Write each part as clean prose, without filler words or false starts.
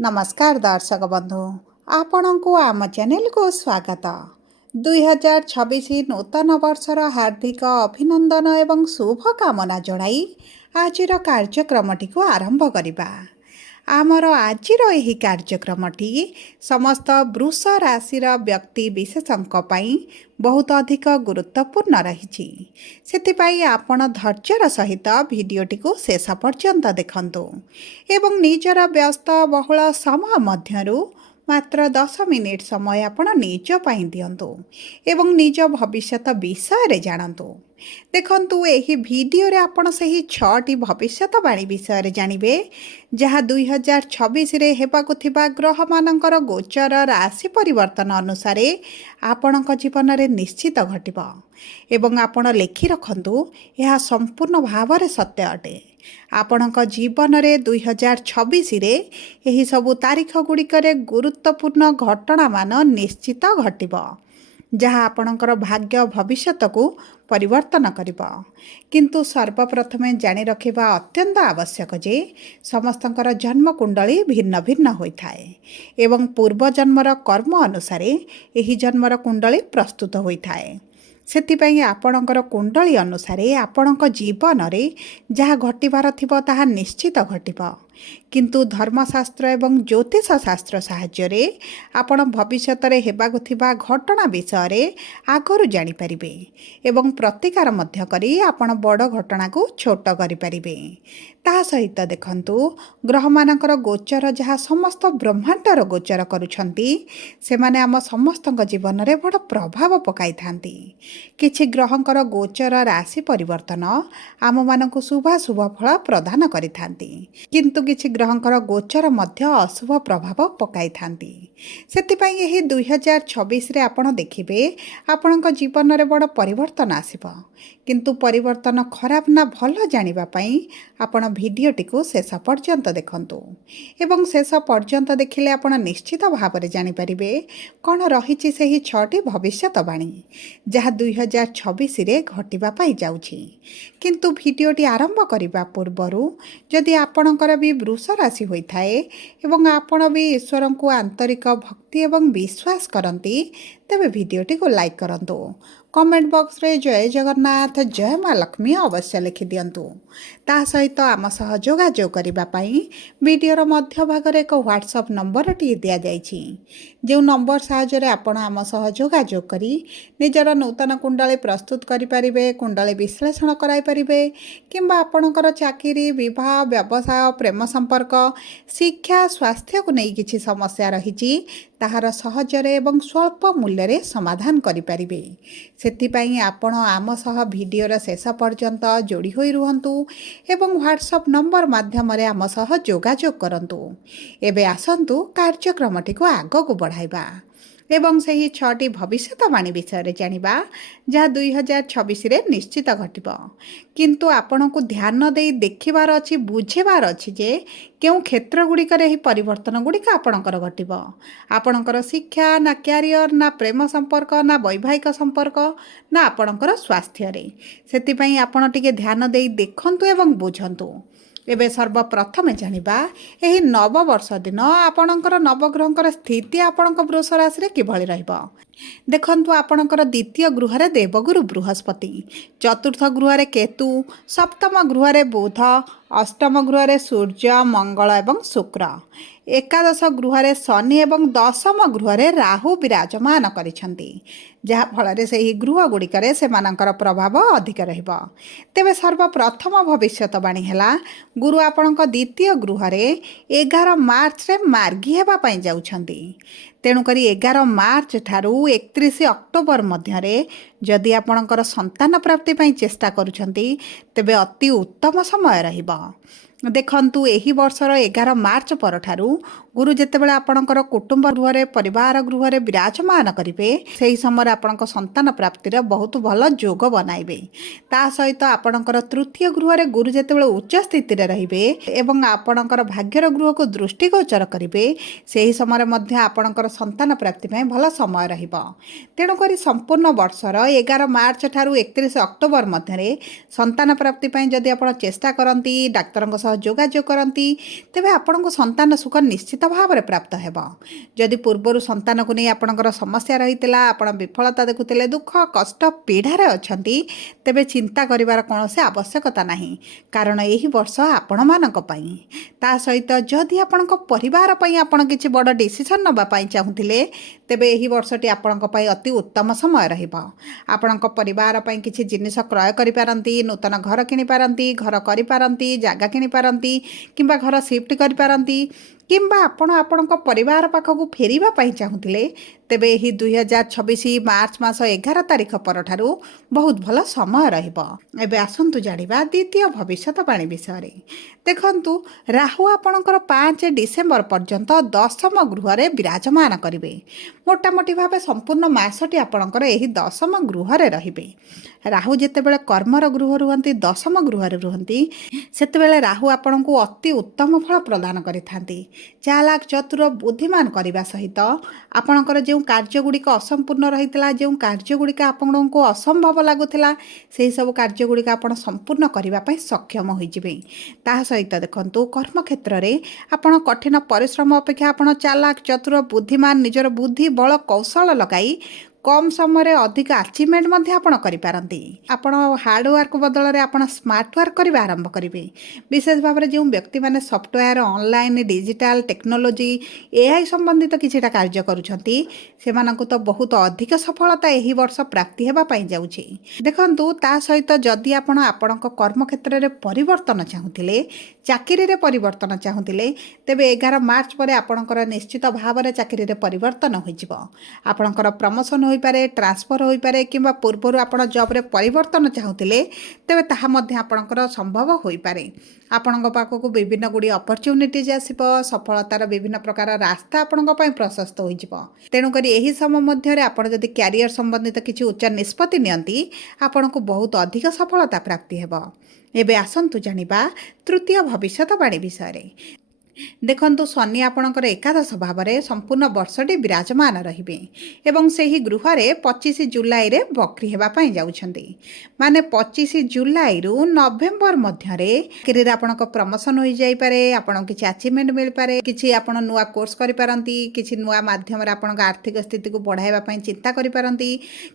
नमस्कार दर्शक बंधु आपण को आम चैनल को स्वागत 2026 नूतन वर्षर हार्दिक अभिनंदन एवं शुभकामना जणाई आजिर कार्यक्रमटी को आरंभ करिबा। आमर आजिर एही कार्यक्रमटी समस्त वृष राशिर व्यक्ति विशेषंक पई बहुत अधिक गुरुत्वपूर्ण रही। सेथिपाई आपण धैर्यर सहित भिडियोटी को शेष पर्यंत देखंतु एवं निजर व्यस्त बहुल समय मध्यरु मात्र 10 मिनिट समय आपण निज पाई दियंतु एवं निज भविष्यत विषय रे जानंतु। देखंतु एही भिडियो रे आपण सही 6टी भविष्यतवाणी विषय रे जानिबे जहाँ 2026 रे हेबाकु थिबा ग्रह मानकर गोचर राशि परिवर्तन अनुसार आपणक जीवन रे निश्चित घटिबो एवं आपण लेखि रखंतु यह संपूर्ण भाव रे सत्य अटे। आपणक जीवन रे 2026 रे एही सबु तारीख गुड़िक गुरुत्वपूर्ण घटना मान निश्चित घटिबो जहाँ आपणकर भाग्य भविष्यत को परिवर्तन करिबो। किंतु सर्वप्रथमे जानि रखिबा अत्यंत आवश्यक जे समस्तंकर जन्म कुंडली भिन्न भिन्न होइथाए एवं पूर्व जन्मर कर्म अनुसार एही जन्मर कुंडली प्रस्तुत होइथाए। सेथिपाई आपणकर कुंडली अनुसार आपणक जीवन रे जहाँ घटिबार थिबो ताहा निश्चित घटिबो। किंतु धर्मशास्त्र एवं ज्योतिष शास्त्र साहाय्य रे आपण भविष्यत रे हेबाकु थिबा घटना विषय रे आगरु जानि परिबे एवं प्रतिकार मध्य करी आपण बड़ घटना को छोट करि परिबे। ता सहित देखंतु ग्रह मानकर गोचर जहाँ समस्त ब्रह्मांडर गोचर करुछंती सेमाने आम समस्तक जीवन रे बड़ प्रभाव पकाई थांती। किछि ग्रहंकर गोचर राशि परिवर्तन आम मानकु शुभाशुभ फल प्रदान करि थांती किंतु किछि ग्रहंकर गोचर मध्य अशुभ प्रभाव पकाई थांती। सेतिपाई एही 2026 रे आपण देखिबे आपणक जीवन रे बड़ परिवर्तन आसीबो किंतु परिवर्तन खराब ना भल जानिबा पई आपण भिडियोटी को शेष पर्यंत देखंतु एवं शेष पर्यंत देखिले आपण निश्चित भाव रे जानि परिबे कोन रहिछि सेही 6टी भविष्यतवाणी जहाँ 2026 रे घटिबा पई जाउछि। किंतु भिडियोटी आरंभ करिबा पूर्वरु जदि आपणकर भी वृष राशि होइथाए एवं आपण भी ईश्वर को आंतरिक भक्ति एवं विश्वास करती तेबे भिडियोटी को लाइक करंतु। कमेंट बॉक्स रे जय जगन्नाथ जय माँ लक्ष्मी अवश्य लिखि दियंतु। ता सहित आम सह जोगाजोग करिबा पई वीडियोर मध्य भाग रे एक व्हाट्सएप नंबर टी दिया जाइछि जो नंबर साहाय्य रे आपण आम सह जोगाजोग करी निजर नूतन कुंडली प्रस्तुत करि परिबे कुंडली विश्लेषण कराई परिबे किंबा आपणकर चाकरी विवाह व्यवसाय प्रेम संपर्क शिक्षा स्वास्थ्य को नहीं किछि समस्या रहिछि ताहार सहजरे एवं स्वल्प मूल्य रे समाधान करि परिबे। सेथिपाई आपण आम सह भिडियोर शेष पर्यंत जोड़ी होई रुहंतु एवं व्हाट्सएप नंबर माध्यम रे आम सह जोगाजोग करंतु। एबे आसंतु कार्यक्रमटी को आगो को बढ़ाइबा एवं सही 6टी भविष्यतवाणी विषय रे जानिबा जहाँ 2026 रे निश्चित घटिबो। किंतु आपण को ध्यान दे देखिबार अछि बुझिबार अछि जे केउ क्षेत्र गुड़िक ही परिवर्तन गुड़िक आपणकर घटिबो। आपणकर शिक्षा ना क्यारियर ना प्रेम संपर्क ना वैवाहिक संपर्क ना आपणकर स्वास्थ्य रे सेतिपई आपण टिके ध्यान दे देखंतु एवं बुझंतु। एबे सर्वप्रथमे जानिबा एही नववर्ष दिन आपणकर नवग्रहंकर स्थिति आपणक वृष राशि रे किभଳି रहइबो। देखंतु आपणकर द्वितीय गृह रे देवगुरु बृहस्पति चतुर्थ गृह रे केतु सप्तम गृह रे बुध अष्टम गृह रे सूर्य मंगल एवं शुक्र एकादश गृह रे शनि एवं दशम गृह रे राहु विराजमान करिछंती जहाँ फल से ही गृह गुड़िक से प्रभाव अधिक रहिबो। तेबे सर्वप्रथम भविष्यतवाणी हैला गुरु आपणक द्वितीय गृह रे 11 मार्च रे मार्गी हेबा पई जाउछंती तेणुकरी 11 मार्च ठारू 31 अक्टोबर मध्य जदि आपणकर संतान प्राप्ति पई चेष्टा करुछंती तेबे अति उत्तम समय रहिबो। देखंतु एही वर्षर 11 मार्च पर ठारू गुरु जेतेबेले आपणकर कुटुंब गृह रे परिवार गृह रे विराजमान करिवे सेही समय आपणक संतान प्राप्तिर बहुत भल जोग बनाइबे। ता सहित आपणकर तृतीय गृह रे गुरु जेतेबेले उच्च स्थिति रे रहिबे एवं आपणकर भाग्यर गृह को दृष्टिगोचर करिवे सेही समय मध्य आपणकर संतान प्राप्ति पई भल समय रहिबो। तेणु करी संपूर्ण वर्षर 11 मार्च ठारू 31 अक्टोबर मध्य संतान प्राप्ति पई जदि आपण चेष्टा करंती डाक्तरक सह जोगाजोग करती तेबे आपनको संतान सुख निश्चित भाव में प्राप्त हेबो। जदि पूर्वर संतान को नहीं आपणकर समस्या रही आपण विफलता देखुले दुख कष्ट पीड़ार अछंती तेबे चिंता करिवार कौनसी आवश्यकता नहीं कारण यही वर्ष आपण मानक पई ता सहित जदि आपणक परिवार पई आपण किछि बड़ डिसिजन नबा पई चाहुथिले तेबे यही वर्षटी आपणक पई अति उत्तम समय रहिबो। आपणक परिवार पई किछि जिनिस क्रय करि पारंती नूतन घर किनि पारंती घर करि पारंती जागा किनि पारंती किंबा घर शिफ्ट करि पारंती किंबा आपण परिवार पाखक फेरिबा पई चाहुथिले तेबे यही 2026 मार्च मास 11 तारिख परठारु बहुत भल समय रहिबो। एबे आसंतु जानिबा द्वितीय भविष्यवाणी विषय देखंतु राहु आपणकर 5 डिसेम्बर पर्यंत 10म गृह रे विराजमान करिवे। मोटामोटी भाव संपूर्ण मासटी आपणकर एही 10म गृह रे रहिबे। राहु जेतेबेले कर्मर गृह रुहंती 10म गृह रे रुहंती सेतेबेले राहु आपणको अति उत्तम फल प्रदान करिथांती। चालाक चतुर बुद्धिमान करने सहित आपणकर जो कार्यगुड़िक असंपूर्ण रही जो कार्यगुड़िक आपको असंभव लगुला से सब कार्यगुड़िक आप संपूर्ण करने सक्षम होइजिबे। ता सहित देखंतु कर्म क्षेत्र में आपण कठिन परिश्रम अपेक्षा आप चालाक चतुर बुद्धिमान निजर बुद्धि बल कौशल लगाई कम समय अधिक अचिवमेंट आपण हार्डवर्क बदल में आप स्मार्ट वर्क करने आरंभ करेंगे। विशेष भाव में जो व्यक्ति मैंने software online digital technology AI संबंधित किछिटा कार्य करुछंती सेमानंकु तो बहुत अधिक सफलता यही वर्ष प्राप्ति हेबापई जाउछि। देखंतु ता सहित जदि आपण आपणक कर्म क्षेत्र में परिवर्तन चाहुथिले चाकरी रे परिवर्तन चाहुथिले तेबे 11 मार्च पर आपणकर निश्चित भाव में चाकरी रे परिवर्तन होइजिबो। आपणकर प्रमोशन होई पारे ट्रांसफर होई पारे किंबा पूर्वर आपण जॉब रे परिवर्तन चाहुथिले तेबे ताहा मध्ये आपणकर संभव होई पारे। आपणक पाखकु विभिन्न गुडी अपॉर्चुनिटीज आसीबो सफलतार विभिन्न प्रकार रास्ता आपणक पई प्रशस्त होइजिबो। तेणु करी एही समय मध्ये रे आपण जदि कैरियर संबंधित किछि उच्च निष्पत्ति नियंती आपणकु बहुत अधिक सफलता प्राप्ति हेबो। एबे आसंतु जानिबा तृतीय भविष्यवाणी विषय देखंतु शनि आपणकर एकादश भाव में संपूर्ण वर्षटी विराजमान रहिबे एवं सेही गृह रे 25 जुलाई रे बक्री हेबापई जाउछंती माने 25 जुलाई रु नवेम्बर मध्य रे चाकरी रे आपणक प्रमोशन होई जाई पारे आपण किछि अचीवमेंट मिल पारे किछि आपण नुवा कोर्स करि पारंती किछि नुवा माध्यम रे आपणक आर्थिक स्थिति को बढ़ाइबा पई चिंता करि पारंती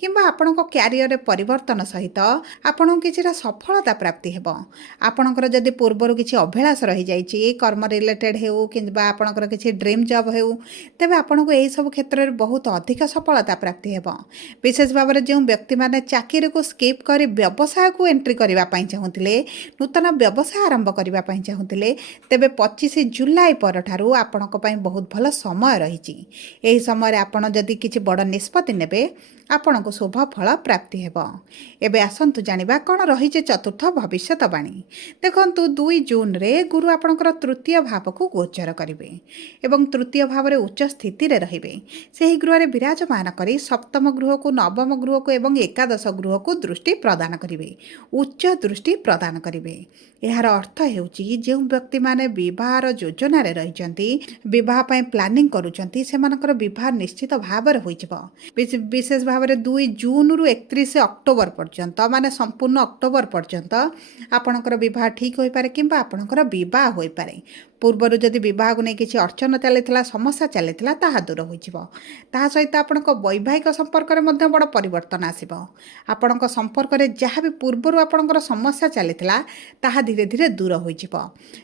किंबा आपणक कैरियर रे परिवर्तन सहित आपण किछिरा सफलता प्राप्ति हेबो। आपणकर जदि पूर्वर किछि अभिलाष रहि जाईछि कर्म रिलेटेड हेउ किंबा आपणकर किछि ड्रीम जॉब हेउ तेबे आपणको एही सब क्षेत्र में बहुत अधिक सफलता प्राप्ति हेबो। विशेष भाव में जो व्यक्ति माने चाकरी को स्किप करी व्यवसाय को एंट्री करबा पई चाहुथिले नूतन व्यवसाय आरंभ करबा पई चाहुथिले तेबे 25 जुलाई परठारु आपणको पई बहुत भल समय रहिछि। एही समय रे आपण जदि किछि बड़ निष्पत्ति नेबे आपणको शुभ फल प्राप्ति हेबो। एबे आसंतु जानिबा कोन रहिछि चतुर्थ भविष्यवाणी देखंतु 2 जून रे गुरु आपणकर तृतीय भाव को गोचर करिवे एवं तृतीय भाव में उच्च स्थिति रे रहिबे। सेही गृह रे विराजमान करी सप्तम गृह को नवम गृह को एवं एकादश गृह को दृष्टि प्रदान करिवे उच्च दृष्टि प्रदान करिवे। यार अर्थ हेउची जे व्यक्ति माने विवाहर योजना रे रहिचंती विवाह पई प्लानिंग करूचंती सेमानकर विवाह निश्चित भाव रे होइजिबो। विशेष भाव में 2 जून रु 31 अक्टोबर पर्यंत माने संपूर्ण अक्टोबर पर्यंत आपणकर विवाह ठीक होई पारे किंबा आपणकर विवाह होई पारे। पूर्वर जदि विवाह को नहीं किसी अर्चन चलता समस्या चलता ताहा दूर हो सहित आपण वैवाहिक संपर्क में बड़ परिवर्तन आसब। आपण संपर्क में जहाँ भी पूर्वर आपणकर समस्या चलता ताहा धीरे धीरे दूर हो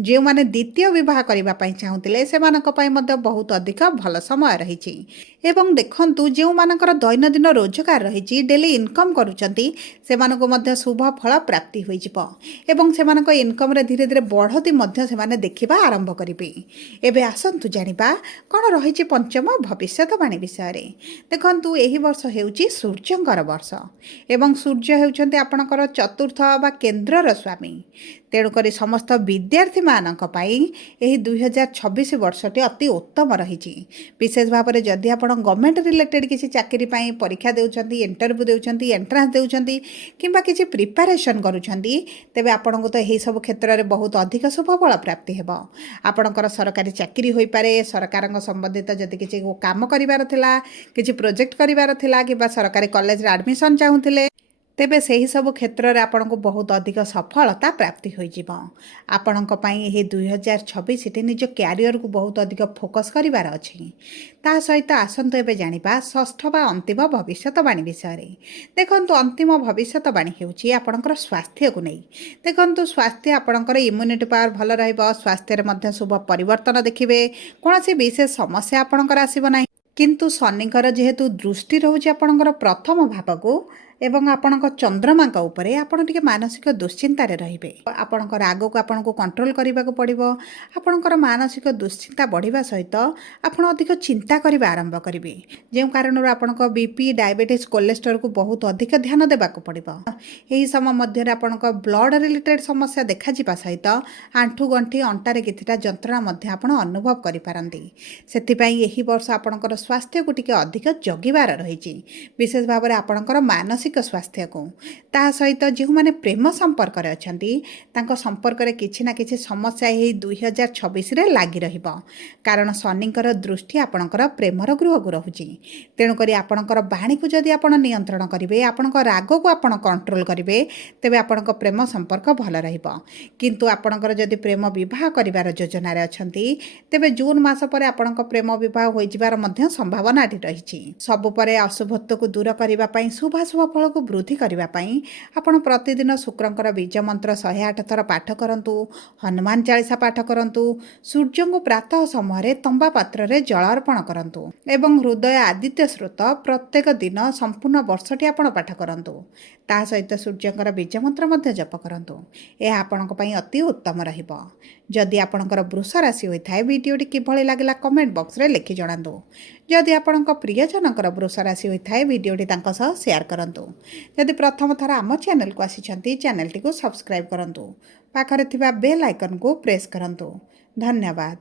जो मैंने द्वितीय विवाह करने चाहूले से बहुत अधिक भल समय रही एवं देखंतु जो मानकर दैनंदिन रोजगार रही डेली इनकम करुचंती से शुभ फल प्राप्ति होइजिबो से इनकम रे धीरे धीरे बढ़ती से देखा आरंभ करेंगे। एबे आसंतु जानिबा कौन रही पंचम भविष्यवाणी विषय रे देखंतु एही वर्ष हेउची सूर्यंकर वर्ष एवं सूर्य हेउचंती आपणकर चतुर्थ बा केंद्रर स्वामी तेणुक समस्त विद्यार्थी मानक पाई एही 2026 वर्षटी अति उत्तम रही। विशेष भाव में जदि आप गवर्नमेंट रिलेटेड किसी चाकरी पाई परीक्षा देउछंती इंटरव्यू देउछंती एंट्रांस देउछंती किंबा किसी प्रिपरेशन करुछंती तेबे आपनको तो एही सब क्षेत्र में बहुत अधिक शुभ फल प्राप्ति हेबो। आपणकर सरकारी चाकरी होई पारे सरकार संबंधित जदि किसी काम करिवार थिला किसी प्रोजेक्ट करिवार थिला कि सरकारी कॉलेज रे एडमिशन चाहूथिले ତେବେ ସେହି ସବୁ କ୍ଷେତ୍ରରେ ଆପଣଙ୍କୁ ବହୁତ ଅଧିକ ସଫଳତା ପ୍ରାପ୍ତି ହୋଇଯିବ। ଆପଣଙ୍କ ପାଇଁ ଏହି 2026ଟି ନିଜ କ୍ୟାରିୟରକୁ ବହୁତ ଅଧିକ ଫୋକସ୍ କରିବାର ଅଛି। ତା ସହିତ ଆସନ୍ତୁ ଏବେ ଜାଣିବା ଷଷ୍ଠ ବା ଅନ୍ତିମ ଭବିଷ୍ୟତବାଣୀ ବିଷୟରେ। ଦେଖନ୍ତୁ, ଅନ୍ତିମ ଭବିଷ୍ୟତବାଣୀ ହେଉଛି ଆପଣଙ୍କର ସ୍ୱାସ୍ଥ୍ୟକୁ ନେଇ। ଦେଖନ୍ତୁ, ସ୍ୱାସ୍ଥ୍ୟ ଆପଣଙ୍କର ଇମ୍ୟୁନିଟି ପାୱାର ଭଲ ରହିବ, ସ୍ୱାସ୍ଥ୍ୟରେ ମଧ୍ୟ ଶୁଭ ପରିବର୍ତ୍ତନ ଦେଖିବେ, କୌଣସି ବିଶେଷ ସମସ୍ୟା ଆପଣଙ୍କର ଆସିବ ନାହିଁ। କିନ୍ତୁ ଶନିଙ୍କର ଯେହେତୁ ଦୃଷ୍ଟି ରହୁଛି ଆପଣଙ୍କର ପ୍ରଥମ ଭାବକୁ ଏବଂ ଆପଣଙ୍କ ଚନ୍ଦ୍ରମାଙ୍କ ଉପରେ, ଆପଣ ଟିକେ ମାନସିକ ଦୁଶ୍ଚିନ୍ତାରେ ରହିବେ। ଆପଣଙ୍କ ରାଗକୁ ଆପଣଙ୍କୁ କଣ୍ଟ୍ରୋଲ କରିବାକୁ ପଡ଼ିବ। ଆପଣଙ୍କର ମାନସିକ ଦୁଶ୍ଚିନ୍ତା ବଢ଼ିବା ସହିତ ଆପଣ ଅଧିକ ଚିନ୍ତା କରିବା ଆରମ୍ଭ କରିବେ, ଯେଉଁ କାରଣରୁ ଆପଣଙ୍କ ବିପି, ଡାଇବେଟିସ୍, କୋଲେଷ୍ଟ୍ରଲକୁ ବହୁତ ଅଧିକ ଧ୍ୟାନ ଦେବାକୁ ପଡ଼ିବ। ଏହି ସମୟ ମଧ୍ୟରେ ଆପଣଙ୍କ ବ୍ଲଡ଼ ରିଲେଟେଡ୍ ସମସ୍ୟା ଦେଖାଯିବା ସହିତ ଆଣ୍ଠୁ ଗଣ୍ଠି ଅଣ୍ଟାରେ କିଛିଟା ଯନ୍ତ୍ରଣା ମଧ୍ୟ ଆପଣ ଅନୁଭବ କରିପାରନ୍ତି। ସେଥିପାଇଁ ଏହି ବର୍ଷ ଆପଣଙ୍କର ସ୍ୱାସ୍ଥ୍ୟକୁ ଟିକେ ଅଧିକ ଜଗିବାର ରହିଛି, ବିଶେଷ ଭାବରେ ଆପଣଙ୍କର ମାନସିକ ସ୍ୱାସ୍ଥ୍ୟକୁ। ତାହା ସହିତ ଯେଉଁମାନେ ପ୍ରେମ ସମ୍ପର୍କରେ ଅଛନ୍ତି, ତାଙ୍କ ସମ୍ପର୍କରେ କିଛି ନା କିଛି ସମସ୍ୟା ଏହି 2026ରେ ଲାଗି ରହିବ। କାରଣ ଶନିଙ୍କର ଦୃଷ୍ଟି ଆପଣଙ୍କର ପ୍ରେମର ଗୃହକୁ ରହୁଛି। ତେଣୁକରି ଆପଣଙ୍କର ବାଣୀକୁ ଯଦି ଆପଣ ନିୟନ୍ତ୍ରଣ କରିବେ, ଆପଣଙ୍କ ରାଗକୁ ଆପଣ କଣ୍ଟ୍ରୋଲ କରିବେ, ତେବେ ଆପଣଙ୍କ ପ୍ରେମ ସମ୍ପର୍କ ଭଲ ରହିବ। କିନ୍ତୁ ଆପଣଙ୍କର ଯଦି ପ୍ରେମ ବିବାହ କରିବାର ଯୋଜନାରେ ଅଛନ୍ତି, ତେବେ ଜୁନ୍ ମାସ ପରେ ଆପଣଙ୍କ ପ୍ରେମ ବିବାହ ହୋଇଯିବାର ମଧ୍ୟ ସମ୍ଭାବନାଟି ରହିଛି। ସବୁ ପରେ ଅଶୁଭତ୍ୱକୁ ଦୂର କରିବା ପାଇଁ, ଶୁଭାଶୁଭ ଫଳକୁ ବୃଦ୍ଧି କରିବା ପାଇଁ ଆପଣ ପ୍ରତିଦିନ ଶୁକ୍ରଙ୍କର ବୀଜ ମନ୍ତ୍ର 108 ଥର ପାଠ କରନ୍ତୁ, ହନୁମାନ ଚାଳିସା ପାଠ କରନ୍ତୁ, ସୂର୍ଯ୍ୟଙ୍କୁ ପ୍ରାତଃ ସମୟରେ ତମ୍ବା ପାତ୍ରରେ ଜଳ ଅର୍ପଣ କରନ୍ତୁ ଏବଂ ହୃଦୟ ଆଦିତ୍ୟ ସ୍ରୋତ ପ୍ରତ୍ୟେକ ଦିନ ସମ୍ପୂର୍ଣ୍ଣ ବର୍ଷଟି ଆପଣ ପାଠ କରନ୍ତୁ। ତା ସହିତ ସୂର୍ଯ୍ୟଙ୍କର ବୀଜ ମନ୍ତ୍ର ମଧ୍ୟ ଜପ କରନ୍ତୁ। ଏହା ଆପଣଙ୍କ ପାଇଁ ଅତି ଉତ୍ତମ ରହିବ। ଯଦି ଆପଣଙ୍କର ବୃଷ ରାଶି ହୋଇଥାଏ, ଭିଡ଼ିଓଟି କିଭଳି ଲାଗିଲା କମେଣ୍ଟ ବକ୍ସରେ ଲେଖି ଜଣାନ୍ତୁ। ଯଦି ଆପଣଙ୍କ ପ୍ରିୟଜନଙ୍କର ବୃଷ ରାଶି ହୋଇଥାଏ, ଭିଡ଼ିଓଟି ତାଙ୍କ ସହ ସେୟାର କରନ୍ତୁ। ଯଦି ପ୍ରଥମ ଥର ଆମ ଚ୍ୟାନେଲକୁ ଆସିଛନ୍ତି, ଚ୍ୟାନେଲଟିକୁ ସବସ୍କ୍ରାଇବ୍ କରନ୍ତୁ। ପାଖରେ ଥିବା ବେଲ୍ ଆଇକନ୍କୁ ପ୍ରେସ୍ କରନ୍ତୁ। ଧନ୍ୟବାଦ।